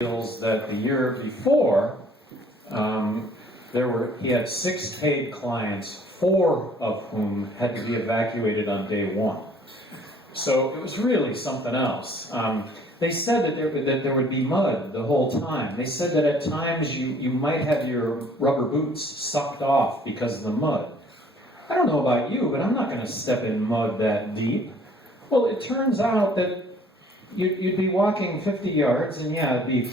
feels that the year before, he had 6 paid clients, 4 of whom had to be evacuated on day 1. So it was really something else. They said that there would be mud the whole time. They said that at times you might have your rubber boots sucked off because of the mud. I don't know about you, but I'm not going to step in mud that deep. Well, it turns out that you'd be walking 50 yards, and yeah, it'd be,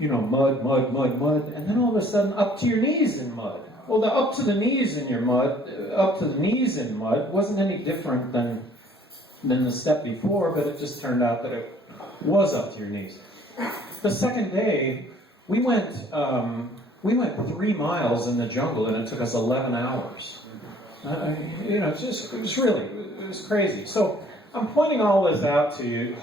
mud, mud, mud, mud, and then all of a sudden up to your knees in mud. Well, the up to the knees in mud wasn't any different than the step before, but it just turned out that it was up to your knees. The second day, we went 3 miles in the jungle, and it took us 11 hours. It was crazy. So I'm pointing all this out to you.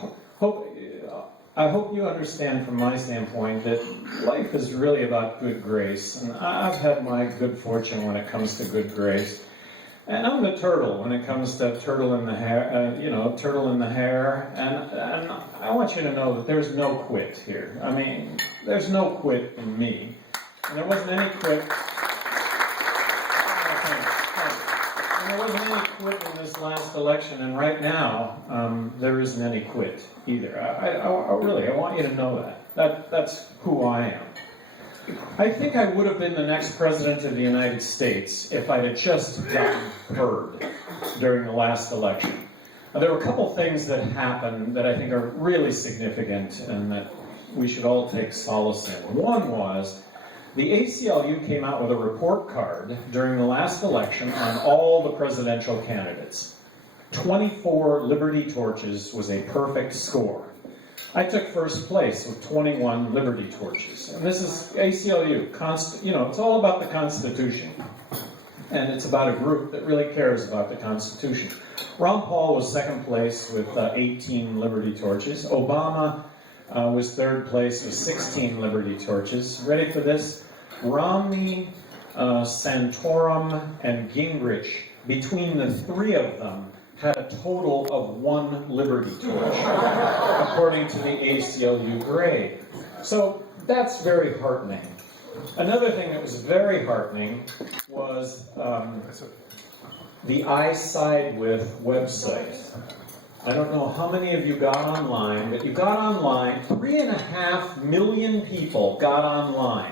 I hope you understand from my standpoint that life is really about good grace, and I've had my good fortune when it comes to good grace. And I'm the turtle when it comes to turtle in the hair, and I want you to know that there's no quit here. I mean, there's no quit in me, and there wasn't any quit. And there wasn't any quit in this last election, and right now, there isn't any quit either. I want you to know that. That's who I am. I think I would have been the next president of the United States if I'd have just gotten heard during the last election. There were a couple things that happened that I think are really significant and that we should all take solace in. One was the ACLU came out with a report card during the last election on all the presidential candidates. 24 Liberty torches was a perfect score. I took first place with 21 Liberty torches. And this is ACLU. It's all about the Constitution. And it's about a group that really cares about the Constitution. Ron Paul was second place with 18 Liberty torches. Obama was third place with 16 Liberty torches. Ready for this? Romney, Santorum, and Gingrich, between the 3 of them, had a total of 1 Liberty torch, according to the ACLU grade. So that's very heartening. Another thing that was very heartening was the I Side With website. I don't know how many of you got online, but you got online. 3.5 million people got online.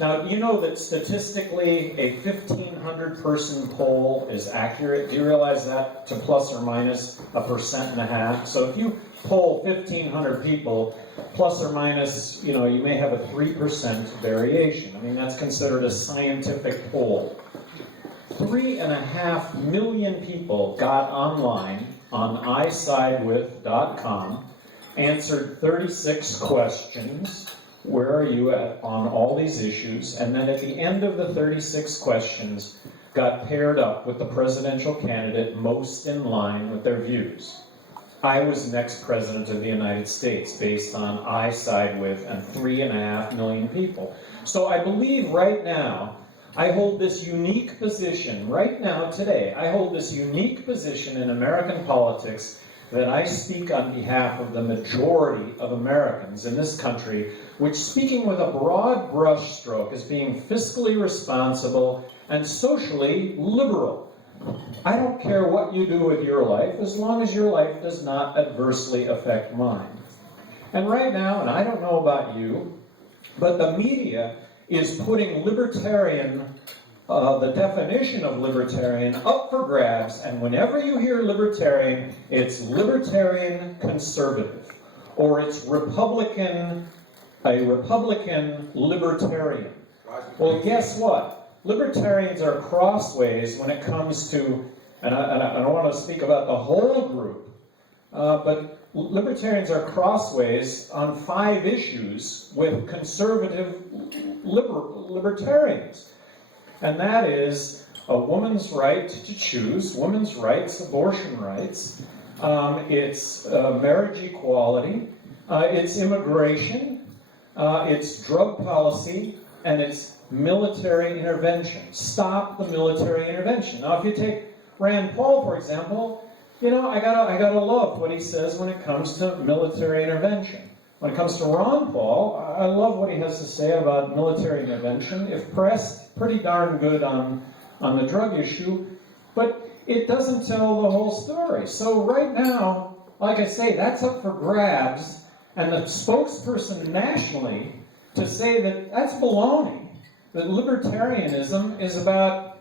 Now, you know that statistically a 1,500 person poll is accurate. Do you realize that? To plus or minus 1.5%. So if you poll 1,500 people, plus or minus, you may have a 3% variation. I mean, that's considered a scientific poll. 3.5 million people got online on isidewith.com, answered 36 questions. Where are you at on all these issues? And then at the end of the 36 questions, got paired up with the presidential candidate most in line with their views. I was next president of the United States based on I Side With and 3.5 million people. So I believe right now, I hold this unique position, right now, today, I hold this unique position in American politics that I speak on behalf of the majority of Americans in this country, which, speaking with a broad brushstroke, is being fiscally responsible and socially liberal. I don't care what you do with your life, as long as your life does not adversely affect mine. And right now, and I don't know about you, but the media is putting libertarian, the definition of libertarian, up for grabs, and whenever you hear libertarian, it's libertarian conservative, or it's a Republican libertarian. Well, guess what? Libertarians are crossways when it comes to, and I don't want to speak about the whole group, but libertarians are crossways on 5 issues with conservative libertarians. And that is a woman's right to choose, women's rights, abortion rights, it's marriage equality, it's immigration, it's drug policy, and it's military intervention. Stop the military intervention. Now, if you take Rand Paul, for example, I gotta love what he says when it comes to military intervention. When it comes to Ron Paul, I love what he has to say about military intervention. If pressed, pretty darn good on the drug issue, but it doesn't tell the whole story. So right now, like I say, that's up for grabs, and the spokesperson nationally to say that that's baloney, that libertarianism is about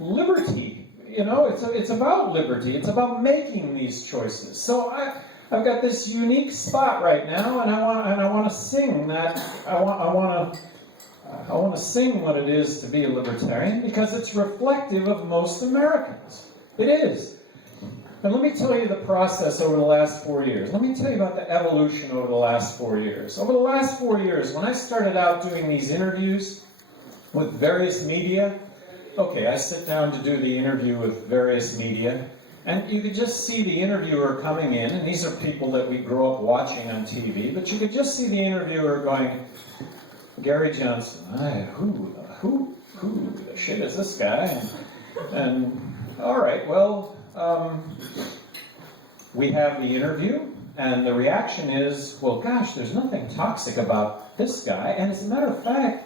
liberty. You know, it's about liberty. It's about making these choices. So I've got this unique spot right now, and I want to sing that. I want to sing what it is to be a libertarian because it's reflective of most Americans. It is. And let me tell you the process over the last 4 years. Let me tell you about the evolution over the last 4 years. Over the last 4 years, when I started out doing these interviews with various media, okay, I sit down to do the interview with various media, and you could just see the interviewer coming in, and these are people that we grow up watching on TV, but you could just see the interviewer going, Gary Johnson, who the shit is this guy? And all right, well, we have the interview, and the reaction is, well, gosh, there's nothing toxic about this guy, and as a matter of fact,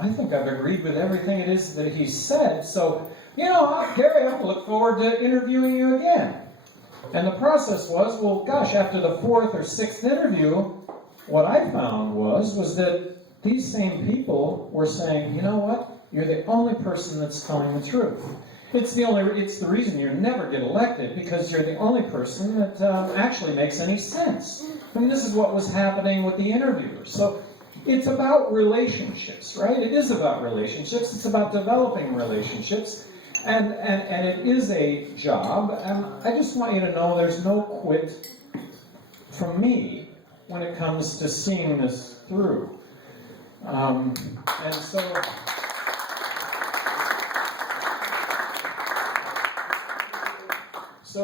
I think I've agreed with everything it is that he said, so, you know, Gary, I look forward to interviewing you again. And the process was, well, gosh, after the 4th or 6th interview, what I found was that these same people were saying, you know what, you're the only person that's telling the truth. It's the reason you never get elected, because you're the only person that actually makes any sense. And this is what was happening with the interviewers. So it's about relationships, right? It is about relationships. It's about developing relationships. And it is a job. And I just want you to know there's no quit from me when it comes to seeing this through. And so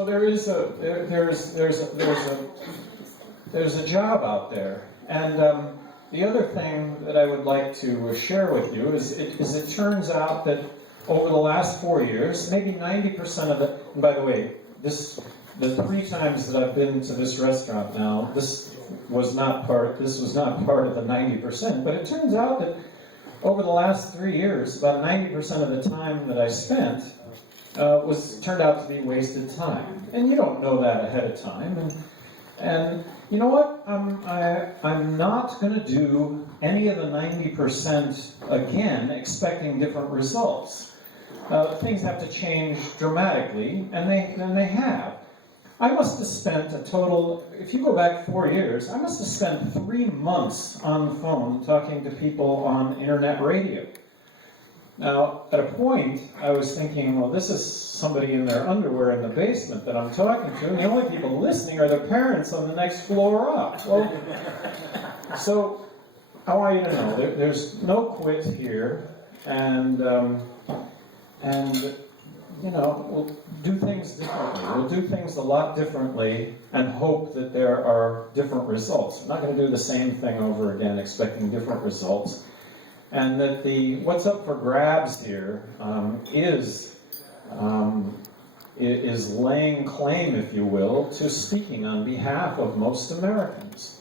there's a job out there, and the other thing that I would like to share with you is it turns out that over the last 4 years, maybe 90% of it. And by the way, the 3 times that I've been to this restaurant now, this was not part of the 90%. But it turns out that over the last 3 years, about 90% of the time that I spent turned out to be wasted time, and you don't know that ahead of time. And you know what? I'm not going to do any of the 90% again, expecting different results. Things have to change dramatically, and they have. I must have spent a total. If you go back 4 years, I must have spent 3 months on the phone talking to people on internet radio. Now, at a point, I was thinking, well, this is somebody in their underwear in the basement that I'm talking to, and the only people listening are their parents on the next floor up. Well, so I want you to know there's no quit here, and you know, we'll do things differently. We'll do things a lot differently and hope that there are different results. I'm not going to do the same thing over again, expecting different results. And that what's up for grabs here is laying claim, if you will, to speaking on behalf of most Americans.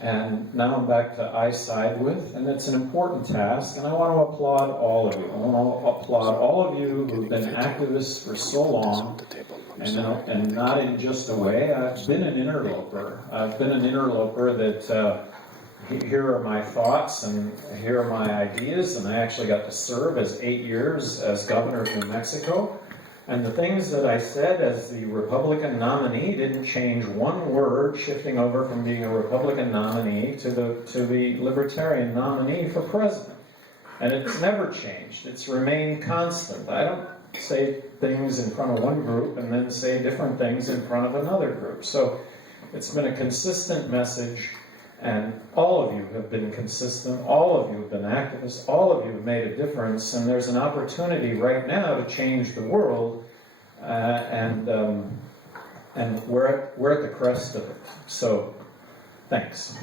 And now I'm back to I side with, and it's an important task, and I want to applaud all of you. I want to applaud all of you who've been activists for so long, and not in just a way. I've been an interloper. I've been an interloper that here are my thoughts, and here are my ideas, and I actually got to serve as 8 years as governor of New Mexico. And the things that I said as the Republican nominee didn't change one word, shifting over from being a Republican nominee to the Libertarian nominee for president. And it's never changed. It's remained constant. I don't say things in front of one group and then say different things in front of another group. So it's been a consistent message, and all of you have been consistent, all of you have been activists, all of you have made a difference, and there's an opportunity right now to change the world, and we're at the crest of it. So, thanks.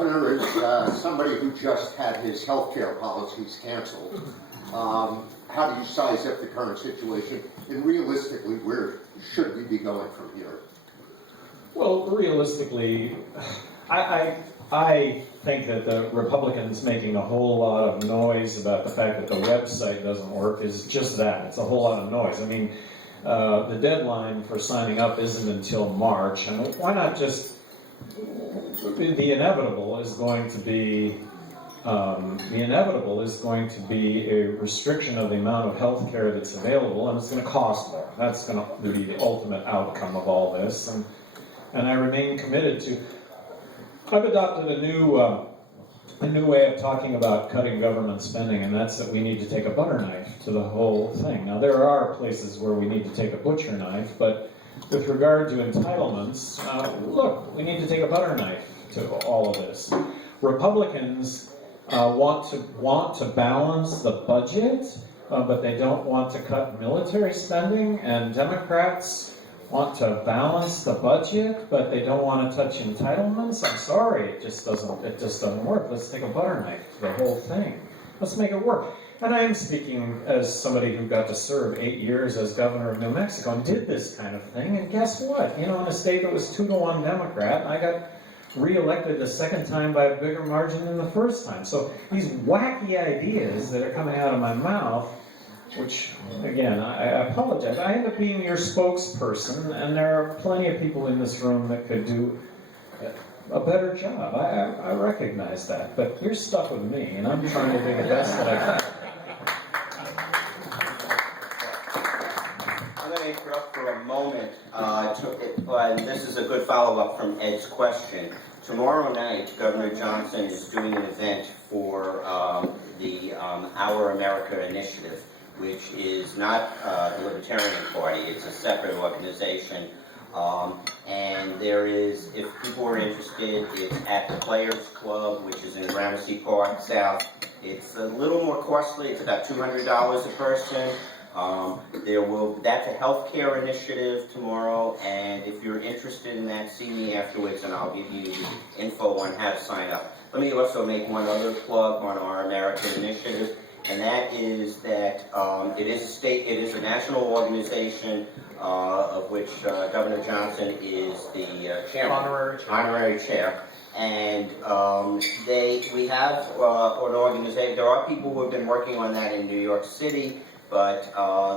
Governor, is somebody who just had his health care policies canceled. How do you size up the current situation? And realistically, where should we be going from here? Well, realistically, I think that the Republicans making a whole lot of noise about the fact that the website doesn't work is just that. It's a whole lot of noise. I mean, the deadline for signing up isn't until March, and why not just, the inevitable is going to be a restriction of the amount of health care that's available, and it's going to cost more. That's going to be the ultimate outcome of all this, and I remain committed to. I've adopted a new way of talking about cutting government spending, and that's that we need to take a butter knife to the whole thing. Now, there are places where we need to take a butcher knife, but with regard to entitlements, look, we need to take a butter knife to all of this. Republicans want to balance the budget, but they don't want to cut military spending, and Democrats want to balance the budget, but they don't want to touch entitlements. I'm sorry, it just doesn't work. Let's take a butter knife to the whole thing. Let's make it work. And I am speaking as somebody who got to serve 8 years as governor of New Mexico and did this kind of thing. And guess what? You know, in a state that was 2-1 Democrat, I got reelected the second time by a bigger margin than the first time. So these wacky ideas that are coming out of my mouth, which, again, I apologize. I end up being your spokesperson, and there are plenty of people in this room that could do a better job. I recognize that, but you're stuck with me, and I'm trying to do the best that I can. I'm going to interrupt for a moment. And this is a good follow-up from Ed's question. Tomorrow night, Governor Johnson is doing an event for the Our America Initiative, which is not the Libertarian Party. It's a separate organization. And there is, if people are interested, it's at the Players Club, which is in Gramercy Park South. It's a little more costly. It's about $200 a person. That's a healthcare initiative tomorrow, and if you're interested in that, see me afterwards, and I'll give you the info on how to sign up. Let me also make one other plug on our American Initiative, and that is that it is a national organization of which Governor Johnson is the chairman, honorary chair. And we have an organization. There are people who have been working on that in New York City, but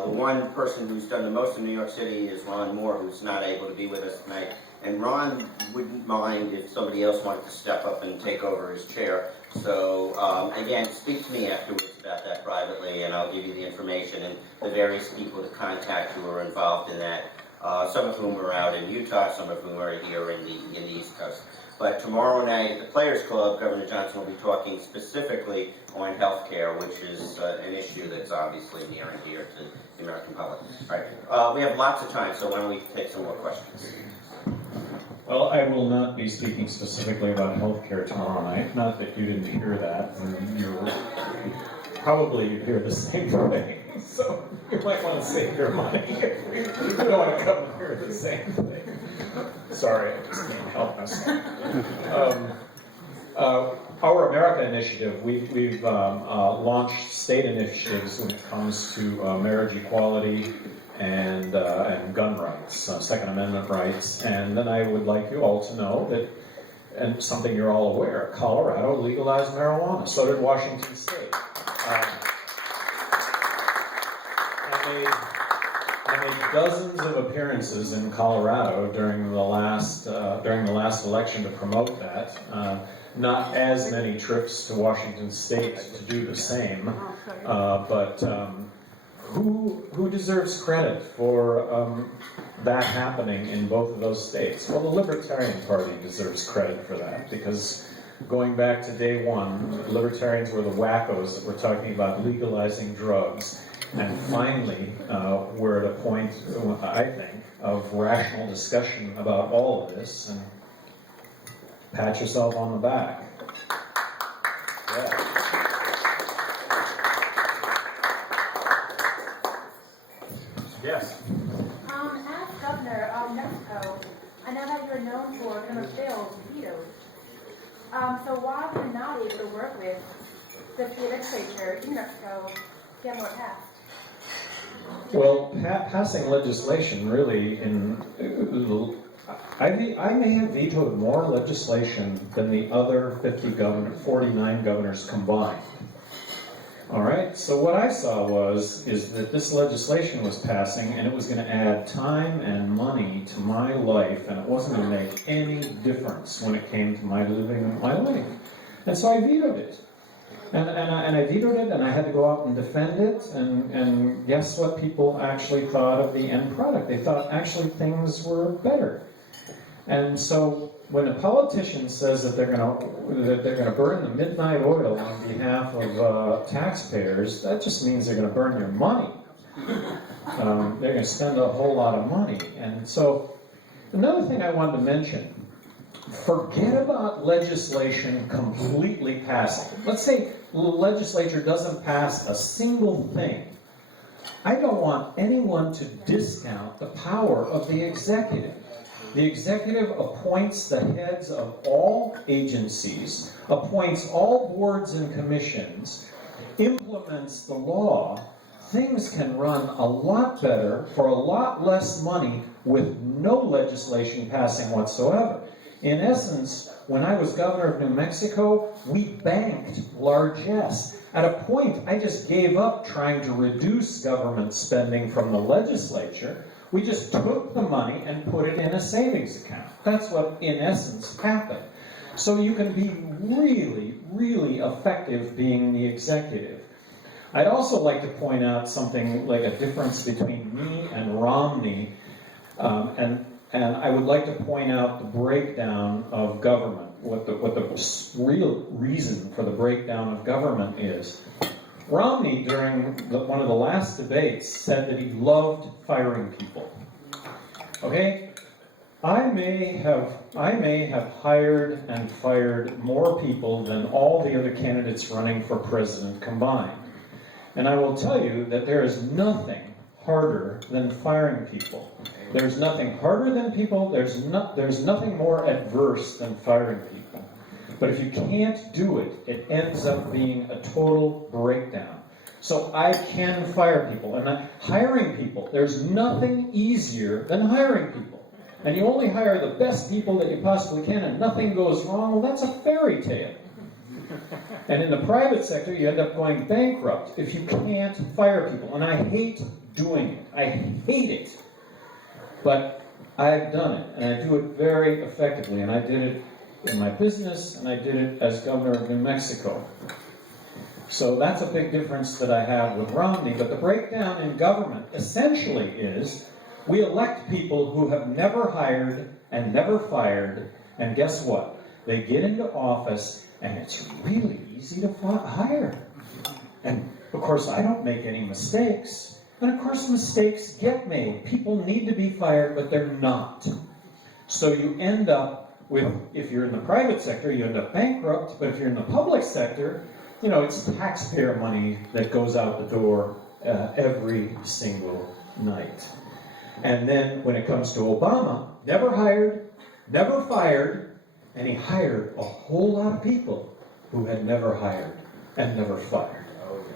the one person who's done the most in New York City is Ron Moore, who's not able to be with us tonight. And Ron wouldn't mind if somebody else wanted to step up and take over his chair. So again, speak to me afterwards about that privately, and I'll give you the information and the various people to contact who are involved in that. Some of whom are out in Utah, some of whom are here in the East Coast. But tomorrow night at the Players Club, Governor Johnson will be talking specifically on health care, which is an issue that's obviously near and dear to the American public. All right, we have lots of time, so why don't we take some more questions? Well, I will not be speaking specifically about health care tomorrow night. Not that you didn't hear that, and you'd hear the same thing. So you might want to save your money. You don't want to come and hear the same thing. Sorry, I just can't help myself. Our America Initiative, we've launched state initiatives when it comes to marriage equality and gun rights, Second Amendment rights. And then I would like you all to know that, and something you're all aware, Colorado legalized marijuana. So did Washington State. I made dozens of appearances in Colorado during the last election to promote that. Not as many trips to Washington State to do the same, but who deserves credit for that happening in both of those states? Well, the Libertarian Party deserves credit for that, because going back to day one, Libertarians were the wackos that were talking about legalizing drugs. And finally, we're at a point, I think, of rational discussion about all of this, and pat yourself on the back. Yeah. Yes? As governor of Mexico, I know that you're known for kind of failed vetoes. So So why are we not able to work with the legislature in Mexico to get more passed? Well, passing legislation really I may have vetoed more legislation than the other 49 governors combined. All right, so what I saw is that this legislation was passing and it was going to add time and money to my life, and it wasn't going to make any difference when it came to my living my life. And so I vetoed it. And I vetoed it, and I had to go out and defend it, and guess what people actually thought of the end product? They thought actually things were better. And so when a politician says that they're going to burn the midnight oil on behalf of taxpayers, that just means they're going to burn your money. They're going to spend a whole lot of money. And so another thing I wanted to mention, forget about legislation completely passing. Let's say the legislature doesn't pass a single thing. I don't want anyone to discount the power of the executive. The executive appoints the heads of all agencies, appoints all boards and commissions, implements the law. Things can run a lot better for a lot less money with no legislation passing whatsoever. In essence, when I was governor of New Mexico, we banked largesse. At a point, I just gave up trying to reduce government spending from the legislature. We just took the money and put it in a savings account. That's what, in essence, happened. So you can be really, really effective being the executive. I'd also like to point out something like a difference between me and Romney, and I would like to point out the breakdown of government, what the real reason for the breakdown of government is. Romney, during one of the last debates, said that he loved firing people. Okay? I may have hired and fired more people than all the other candidates running for president combined. And I will tell you that there is nothing harder than firing people. There's nothing harder than people, there's nothing more adverse than firing people. But if you can't do it, it ends up being a total breakdown. So I can fire people, and hiring people, there's nothing easier than hiring people. And you only hire the best people that you possibly can, and nothing goes wrong. Well, that's a fairy tale. And in the private sector, you end up going bankrupt if you can't fire people. And I hate doing it. I hate it. But I've done it, and I do it very effectively. And I did it in my business, and I did it as governor of New Mexico. So that's a big difference that I have with Romney. But the breakdown in government essentially is we elect people who have never hired and never fired, and guess what? They get into office, and it's really easy to hire. And of course, I don't make any mistakes. And of course, mistakes get made. People need to be fired, but they're not. So you end up with, if you're in the private sector, you end up bankrupt. But if you're in the public sector, you know, it's taxpayer money that goes out the door every single night. And then when it comes to Obama, never hired, never fired, and he hired a whole lot of people who had never hired and never fired.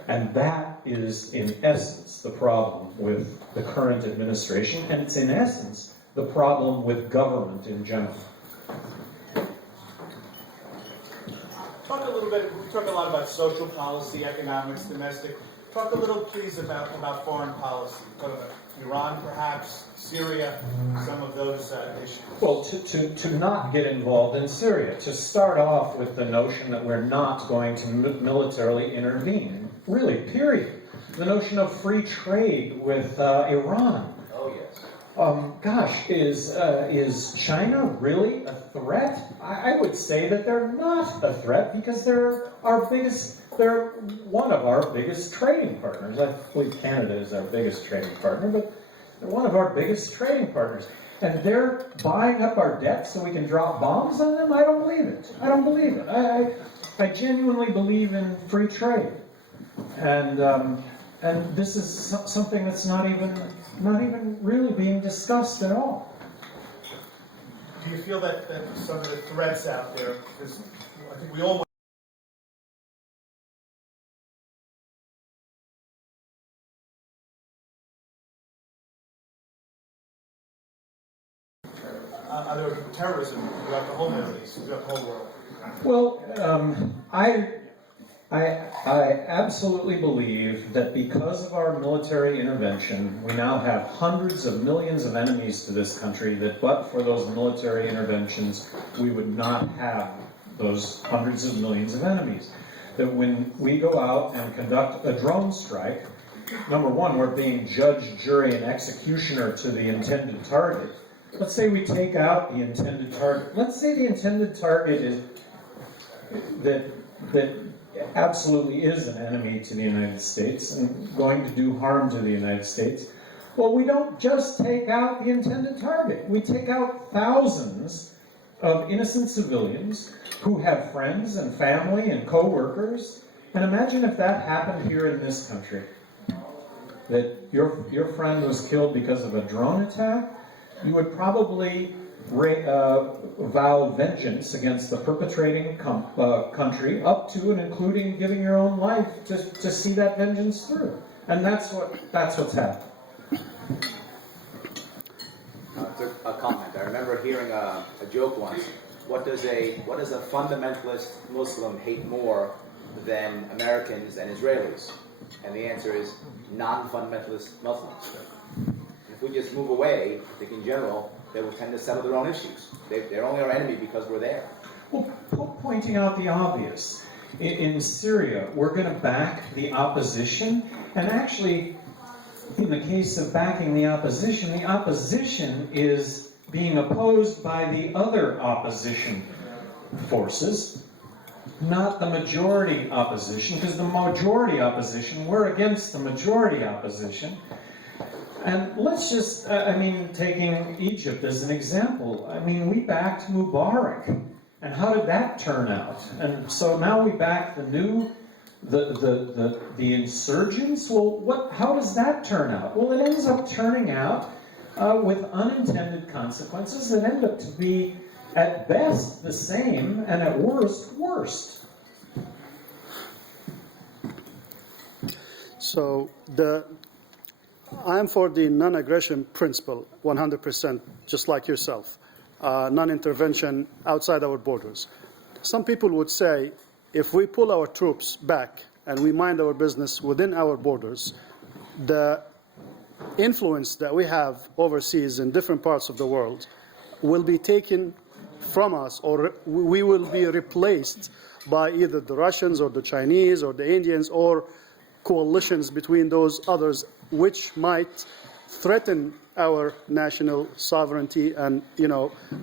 And that is, in essence, the problem with the current administration, and it's, in essence, the problem with government in general. Talk a little bit, we talk a lot about social policy, economics, domestic. Talk a little, please, about foreign policy. Talk about Iran, perhaps, Syria, some of those issues. Well, to not get involved in Syria, to start off with the notion that we're not going to militarily intervene, really, period. The notion of free trade with Iran. Oh, yes. Gosh, is China really a threat? I would say that they're not a threat because they're one of our biggest trading partners. I believe Canada is our biggest trading partner, but they're one of our biggest trading partners. And they're buying up our debt so we can drop bombs on them? I don't believe it. I don't believe it. I genuinely believe in free trade. And this is something that's not even really being discussed at all. do you feel that some of the threats out there, because I think we all other terrorism throughout the whole Middle East, throughout the whole world? Well, I absolutely believe that because of our military intervention, we now have hundreds of millions of enemies to this country, that but for those military interventions, we would not have those hundreds of millions of enemies. That when we go out and conduct a drone strike, number one, we're being judge, jury, and executioner to the intended target. Let's say we take out the intended target. Let's say the intended target is that absolutely is an enemy to the United States and going to do harm to the United States. Well, we don't just take out the intended target. We take out thousands of innocent civilians who have friends and family and co-workers. And imagine if that happened here in this country, that your friend was killed because of a drone attack. You would probably vow vengeance against the perpetrating country, up to and including giving your own life to see that vengeance through. And that's what's happened. A comment. I remember hearing a joke once. What does a fundamentalist Muslim hate more than Americans and Israelis? And the answer is non-fundamentalist Muslims. If we just move away, I think in general, they will tend to settle their own issues. They're only our enemy because we're there. Well, pointing out the obvious. In Syria, we're going to back the opposition, and actually, in the case of backing the opposition is being opposed by the other opposition forces, not the majority opposition, because the majority opposition, we're against the majority opposition. And let's just, taking Egypt as an example, we backed Mubarak. And how did that turn out? And so now we back the insurgents? Well, how does that turn out? Well, it ends up turning out with unintended consequences that end up to be, at best, the same, and at worst. So I'm for the non-aggression principle, 100%, just like yourself. Non-intervention outside our borders. Some people would say, if we pull our troops back and we mind our business within our borders, the influence that we have overseas in different parts of the world will be taken from us, or we will be replaced by either the Russians or the Chinese or the Indians, or coalitions between those others, which might threaten our national sovereignty and,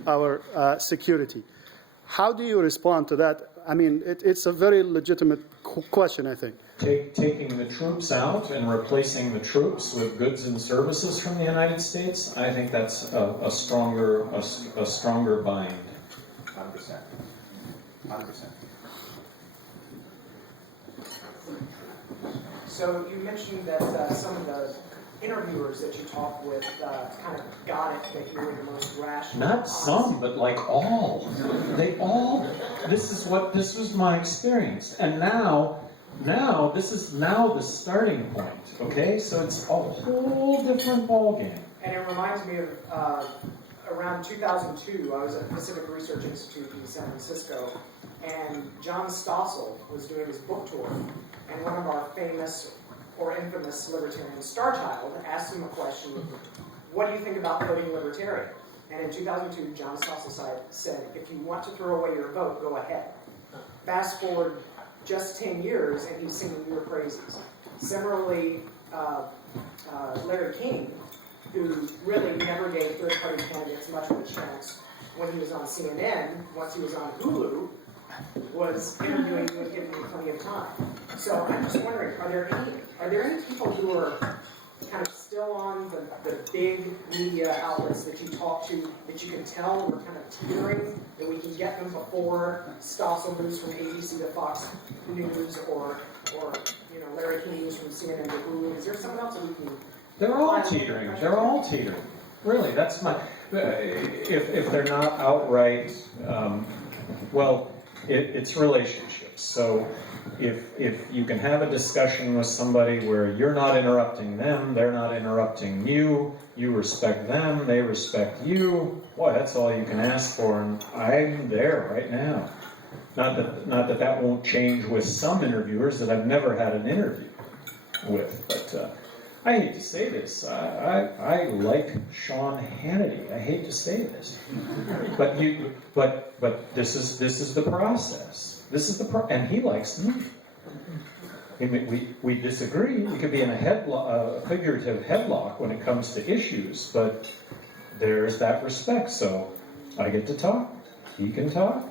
our security. How do you respond to that? It's a very legitimate question, I think. Taking the troops out and replacing the troops with goods and services from the United States, I think that's a stronger bind. 100%. 100%. So you mentioned that some of the interviewers that you talked with kind of got it, that you were the most rational. Not some, but like all. They all. This was my experience, and now this is the starting point. Okay, so it's a whole different ballgame. And it reminds me of around 2002. I was at Pacific Research Institute in San Francisco, and John Stossel was doing his book tour, and one of our famous or infamous libertarian Starchild asked him a question: what do you think about voting libertarian? And in 2002, John Stossel said, if you want to throw away your vote, go ahead. Fast forward just 10 years, and he's singing your praises. Similarly, Larry King, who really never gave third-party candidates much of a chance when he was on CNN, once he was on Hulu, was interviewing you and giving you plenty of time. So I'm just wondering, are there any people who are kind of still on the big media outlets that you talk to, that you can tell we're kind of teetering, that we can get them before Stossel moves from ABC to Fox News, or Larry King moves from CNN to Hulu? Is there someone else that we can? They're all teetering. Really, that's my. if they're not outright, well, it's relationships. So if you can have a discussion with somebody where you're not interrupting them, they're not interrupting you, you respect them, they respect you, boy, that's all you can ask for, and I'm there right now. Not that won't change with some interviewers that I've never had an interview with, but I hate to say this. I like Sean Hannity. I hate to say this, but this is the process. This is and he likes me. We disagree. We could be in a figurative headlock when it comes to issues, but there's that respect. So I get to talk. He can talk.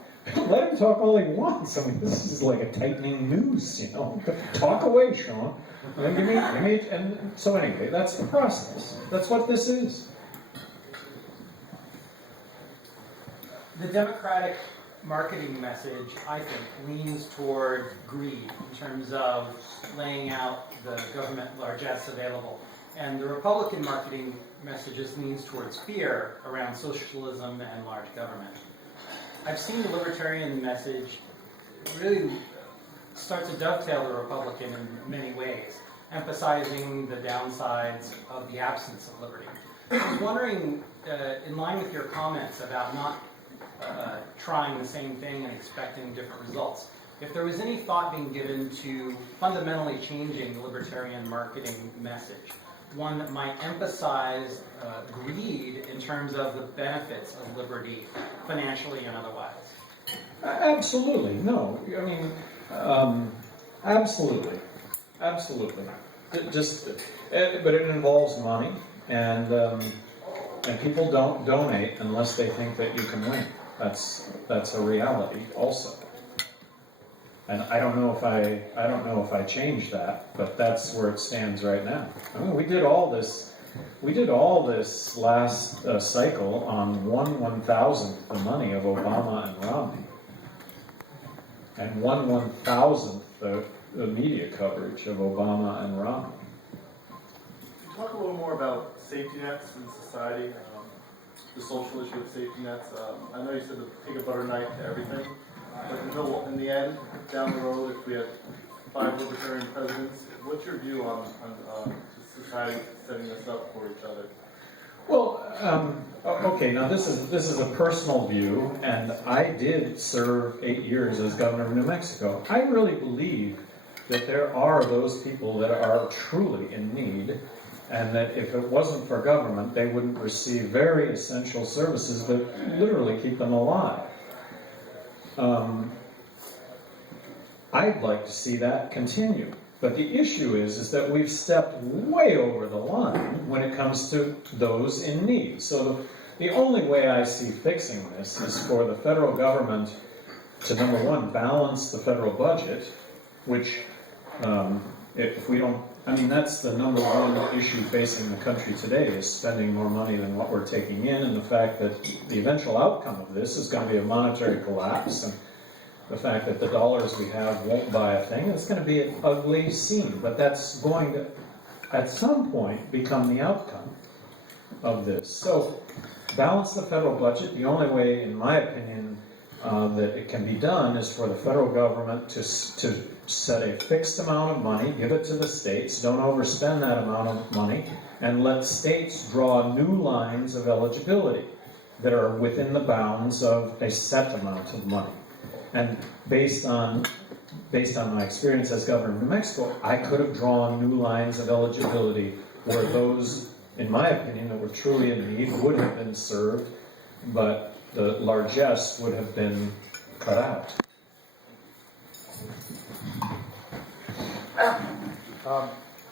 Let him talk all he wants. I mean, this is like a tightening noose, you know. Talk away, Sean. And give me, and so anyway, that's the process. That's what this is. The Democratic marketing message, I think, leans toward greed in terms of laying out the government largesse available. And the Republican marketing messages leans towards fear around socialism and large government. I've seen the Libertarian message really start to dovetail the Republican in many ways, emphasizing the downsides of the absence of liberty. I was wondering, in line with your comments about not trying the same thing and expecting different results, if there was any thought being given to fundamentally changing the Libertarian marketing message, one that might emphasize greed in terms of the benefits of liberty, financially and otherwise. Absolutely, no. I mean, absolutely. Just, but it involves money, and people don't donate unless they think that you can win. That's a reality, also. And I don't know if I changed that, but that's where it stands right now. I mean, we did all this last cycle on 1/1000th the money of Obama and Romney, and 1/1000th the media coverage of Obama and Romney. Can you talk a little more about safety nets in society, the social issue of safety nets? I know you said the peanut butter knife to everything. But in the end, down the road, if we had 5 libertarian presidents, what's your view on society setting us up for each other? Well, okay. Now this is a personal view, and I did serve 8 years as governor of New Mexico. I really believe that there are those people that are truly in need, and that if it wasn't for government, they wouldn't receive very essential services that literally keep them alive. I'd like to see that continue. But the issue is that we've stepped way over the line when it comes to those in need. So the only way I see fixing this is for the federal government to, number one, balance the federal budget, which if we don't, I mean, that's the number one issue facing the country today, is spending more money than what we're taking in, and the fact that the eventual outcome of this is going to be a monetary collapse, and the fact that the dollars we have won't buy a thing. It's going to be an ugly scene, but that's going to, at some point, become the outcome of this. So, balance the federal budget. The only way, in my opinion, that it can be done is for the federal government to set a fixed amount of money, give it to the states, don't overspend that amount of money, and let states draw new lines of eligibility that are within the bounds of a set amount of money. And based on my experience as governor of New Mexico, I could have drawn new lines of eligibility where those, in my opinion, that were truly in need would have been served, but the largesse would have been cut out.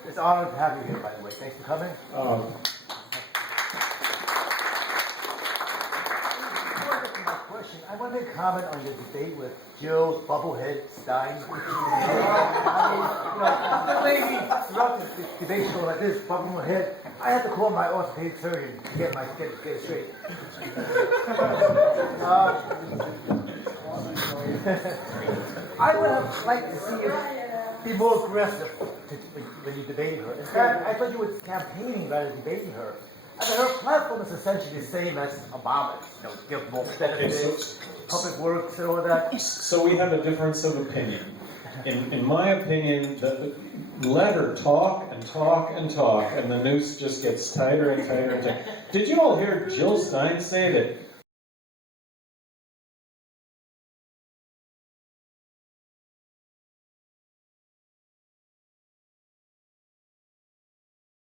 It's an honor to have you here, by the way. Thanks for coming. I want to comment on your debate with Jill Bubblehead Stein. The lady throughout this debate show like this, Bubblehead, I had to call my orthopedic surgeon to get it straight. I would have liked to see you be more aggressive when you debated her. In fact, I thought you were campaigning rather than debating her. I mean, her platform is essentially the same as Obama's. You know, give more benefits, public works, and all that. So we have a difference of opinion. In my opinion, let her talk and talk and talk, and the noose just gets tighter and tighter and tighter. Did you all hear Jill Stein say that?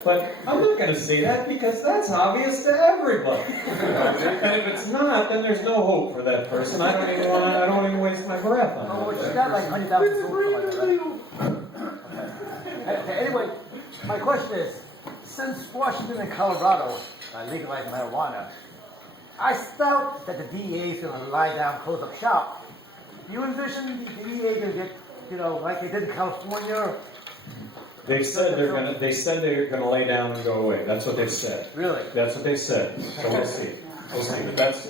But I'm not going to say that because that's obvious to everybody. And if it's not, then there's no hope for that person. I don't even waste my breath on Oh, that. she got like 100,000 votes like that, right? Okay, anyway, my question is, since Washington and Colorado legalized marijuana, I felt that the DEA is going to lie down, close up shop. Do you envision the DEA going to get, you know, like they did in California? They've said they're going to lay down and go away. That's what they've said. Really? That's what they've said. So we'll see. We'll see. But that's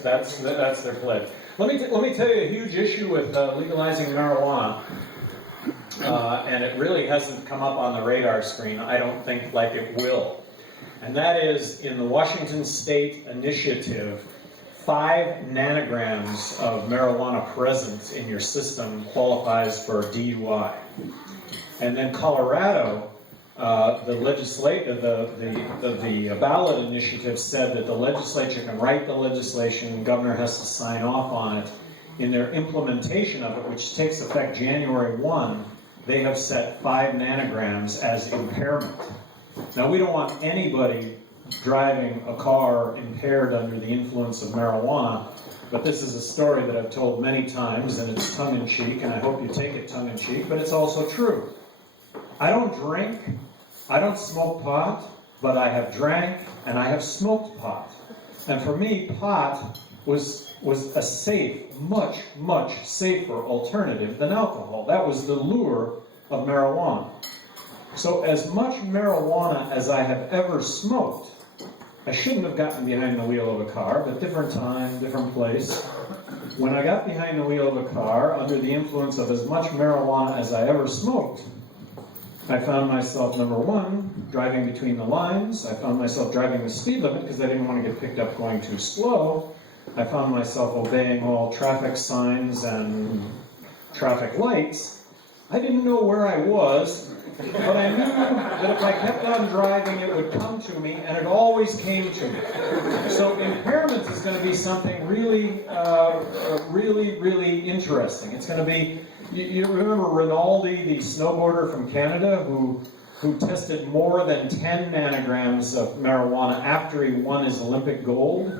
their pledge. Let me tell you a huge issue with legalizing marijuana, and it really hasn't come up on the radar screen. I don't think like it will, and that is in the Washington State initiative. 5 nanograms of marijuana present in your system qualifies for DUI. And then Colorado, the ballot initiative said that the legislature can write the legislation, the governor has to sign off on it. In their implementation of it, which takes effect January 1, they have set 5 nanograms as impairment. Now, we don't want anybody driving a car impaired under the influence of marijuana, but this is a story that I've told many times, and it's tongue-in-cheek, and I hope you take it tongue-in-cheek, but it's also true. I don't drink, I don't smoke pot, but I have drank and I have smoked pot. And for me, pot was a safe, much, much safer alternative than alcohol. That was the lure of marijuana. So as much marijuana as I have ever smoked, I shouldn't have gotten behind the wheel of a car, but different time, different place. When I got behind the wheel of a car, under the influence of as much marijuana as I ever smoked, I found myself, number one, driving between the lines. I found myself driving the speed limit because I didn't want to get picked up going too slow. I found myself obeying all traffic signs and traffic lights. I didn't know where I was, but I knew that if I kept on driving, it would come to me, and it always came to me. So impairment is going to be something really, really interesting. It's going to be, you remember Rinaldi, the snowboarder from Canada, who tested more than 10 nanograms of marijuana after he won his Olympic gold?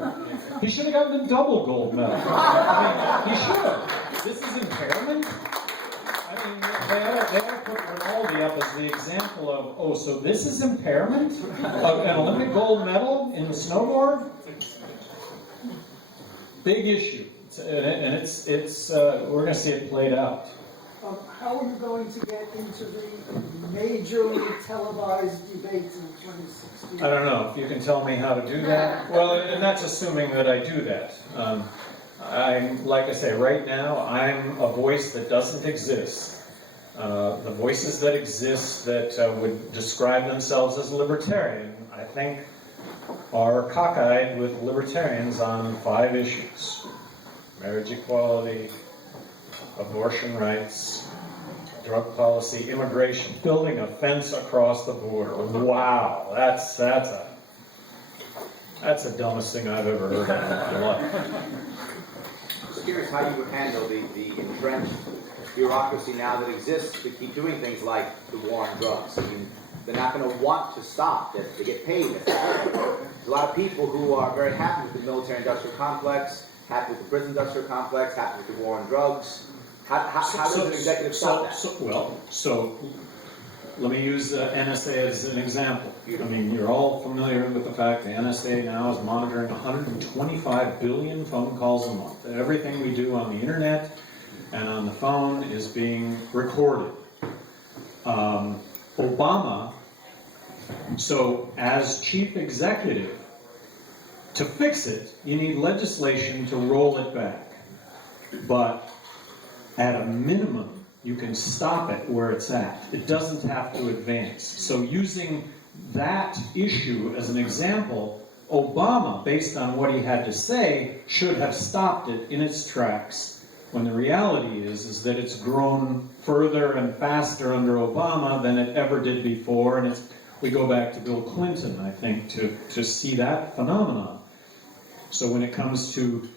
He should have gotten a double gold medal. I mean, he should have. This is impairment? I mean, they ought to put Rinaldi up as the example of, oh, so this is impairment? An Olympic gold medal in the snowboard? Big issue. And it's we're going to see it played out. How are you going to get into the majorly televised debates in 2016? I don't know if you can tell me how to do that. Well, and that's assuming that I do that. I'm, like I say, right now, I'm a voice that doesn't exist. The voices that exist that would describe themselves as libertarian, I think, are cockeyed with libertarians on 5 issues. Marriage equality, abortion rights, drug policy, immigration, building a fence across the border. Wow, that's the dumbest thing I've ever heard in my life. Just curious how you would handle the entrenched bureaucracy now that exists to keep doing things like the war on drugs. I mean, they're not going to want to stop. They get paid. There's a lot of people who are very happy with the military-industrial complex, happy with the prison-industrial complex, happy with the war on drugs. How does an executive stop that? So let me use NSA as an example. I mean, you're all familiar with the fact the NSA now is monitoring 125 billion phone calls a month. Everything we do on the internet and on the phone is being recorded. Obama, so as chief executive, to fix it, you need legislation to roll it back. But at a minimum, you can stop it where it's at. It doesn't have to advance. So using that issue as an example, Obama, based on what he had to say, should have stopped it in its tracks, when the reality is that it's grown further and faster under Obama than it ever did before, and we go back to Bill Clinton, I think, to see that phenomenon. So when it comes to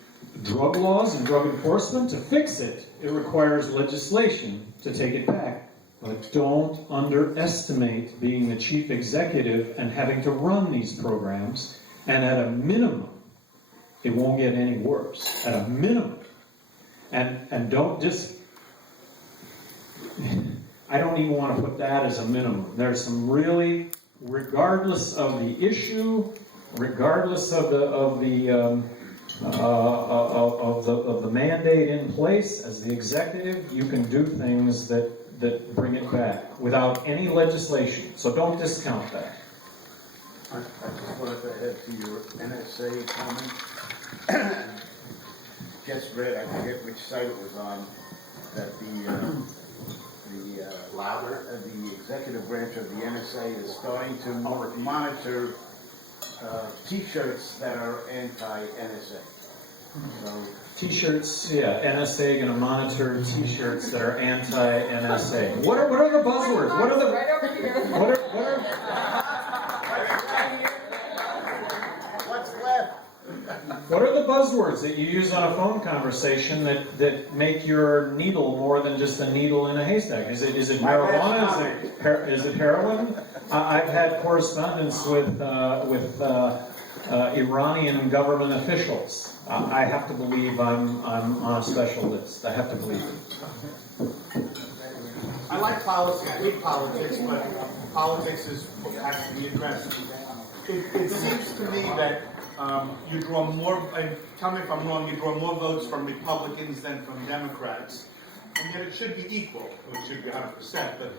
drug laws and drug enforcement, to fix it, it requires legislation to take it back. But don't underestimate being the chief executive and having to run these programs, and at a minimum, it won't get any worse. At a minimum. And don't just, I don't even want to put that as a minimum. There's some really, regardless of the issue, regardless of the mandate in place, as the executive, you can do things that bring it back without any legislation. So don't discount that. I just wanted to add to your NSA comment. Just read, I forget which site it was on, that the executive branch of the NSA is starting to monitor T-shirts that are anti-NSA. So T-shirts, yeah, NSA going to monitor T-shirts that are anti-NSA. What are the buzzwords? What are what's left? What are the buzzwords that you use on a phone conversation that make your needle more than just a needle in a haystack? Is it marijuana? Is it heroin? I've had correspondence with Iranian government officials. I have to believe I'm on a special list. I have to believe it. I like policy, I hate politics, but politics has to be addressed. It seems to me that you draw more, and tell me if I'm wrong, you draw more votes from Republicans than from Democrats. And yet it should be equal, or it should be 100%, but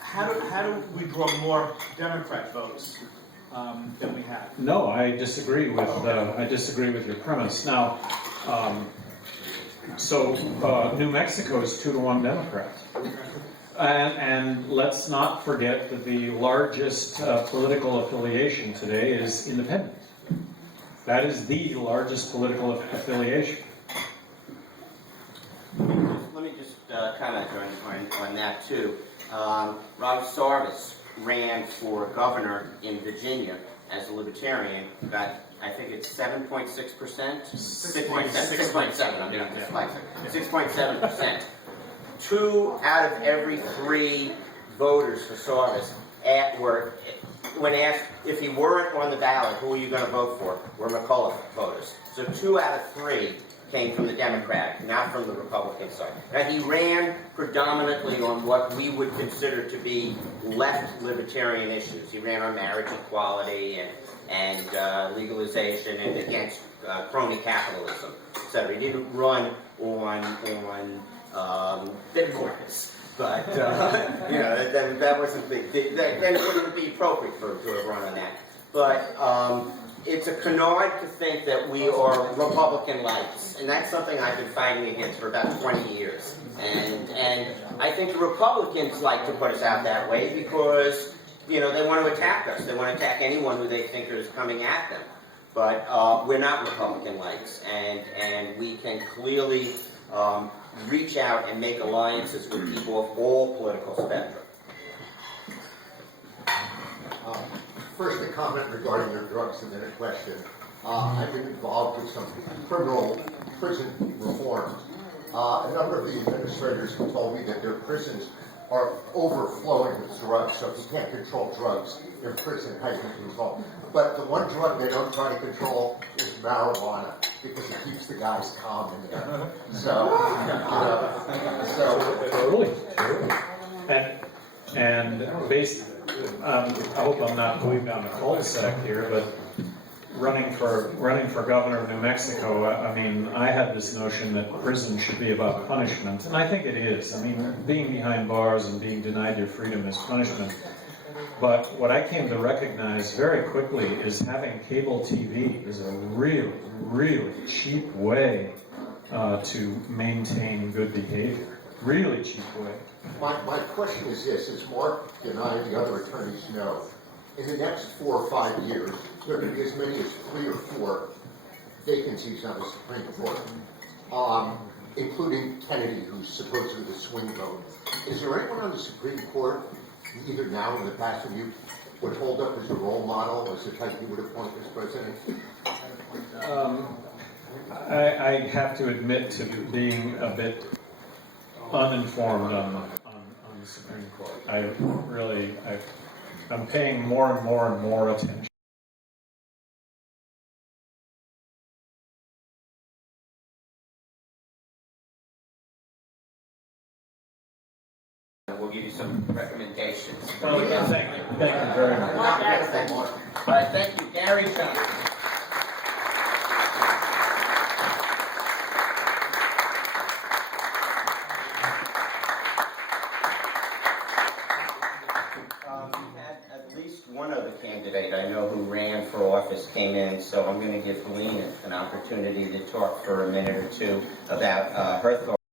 how do we draw more Democrat votes than we have? No, I disagree with your premise. Now, New Mexico is 2-1 Democrat. And let's not forget that the largest political affiliation today is independent. That is the largest political affiliation. Let me just comment on that too. Rob Sarvis ran for governor in Virginia as a Libertarian, got, I think it's 7.6%? 6.7, I'm doing dyslexic. 6.7%. 2 out of every 3 voters for Sarvis were, when asked if he weren't on the ballot, who are you going to vote for, were McAuliffe voters. So 2 out of 3 came from the Democratic, not from the Republican side. Now, he ran predominantly on what we would consider to be left libertarian issues. He ran on marriage equality and legalization and against crony capitalism, etc. He didn't run on Bitcoins. But, that wasn't big. Then it wouldn't be appropriate for him to have run on that. But it's a canard to think that we are Republican lights. And that's something I've been fighting against for about 20 years. And I think the Republicans like to put us out that way because, they want to attack us. They want to attack anyone who they think is coming at them. But we're not Republican lights. And we can clearly reach out and make alliances with people of all political spectrum. First, a comment regarding your drugs and then a question. I've been involved with some criminal prison reform. A number of the administrators have told me that their prisons are overflowing with drugs, so if you can't control drugs in prison, how you can control. But the one drug they don't try to control is marijuana, because it keeps the guys calm in there. Totally. And based, I hope I'm not going down the cul-de-sac here, but running for governor of New Mexico, I had this notion that prison should be about punishment, and I think it is. Being behind bars and being denied your freedom is punishment. But what I came to recognize very quickly is having cable TV is a really, really cheap way to maintain good behavior. Really cheap way. My question is this, as Mark and I and the other attorneys know, in the next 4 or 5 years, there are going to be as many as 3 or 4 vacancies on the Supreme Court, including Kennedy, who's supposedly the swing vote. Is there anyone on the Supreme Court, either now or in the past, who you would hold up as a role model, as the type you would appoint as president? I have to admit to being a bit uninformed on the Supreme Court. I'm paying more and more and more attention. We'll give you some recommendations. Well, thank you very much. All right, thank you, Gary Johnson. We had at least one other candidate I know who ran for office came in, so I'm going to give Helena an opportunity to talk for a minute or two about her thoughts.